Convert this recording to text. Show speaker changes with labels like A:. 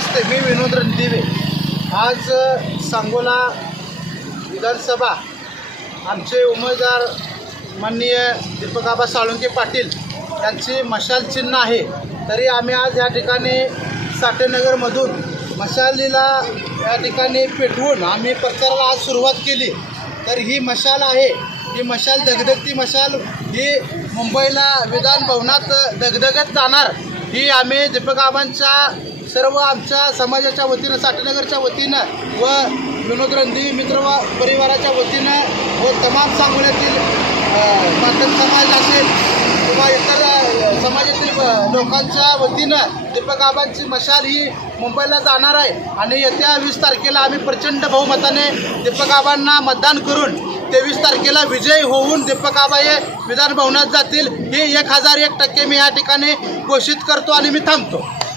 A: नमस्ते मी विनोद रणदिवे. आज सांगोला विधानसभा आमचे उमेदवार माननीय दीपकाबा साळुंके पाटील यांची मशाल चिन्ह आहे. तरी आम्ही आज या ठिकाणी साठेनगरमधून मशालीला या ठिकाणी पेटवून आम्ही प्रचाराला आज सुरुवात केली. तर ही मशाल आहे ही मशाल दगदगती मशाल. ही मुंबईला विधान भवनात दगदगत जाणार. ही आम्ही दीपकाबांच्या सर्व आमच्या समाजाच्या वतीनं साठेनगरच्या वतीनं व विनोदरंधी मित्र व परिवाराच्या वतीनं व तमाम सांगोल्यातील पाटण समाज असेल किंवा इतर समाजातील लोकांच्या वतीनं दीपक आबांची मशाल ही मुंबईला जाणार आहे. आणि येत्या वीस तारखेला आम्ही प्रचंड बहुमताने दीपक आबांना मतदान करून तेवीस तारखेला विजयी होऊन दीपक आबा हे विधान भवनात जातील. हे एक हजार एक टक्के मी या ठिकाणी घोषित करतो आणि मी थांबतो.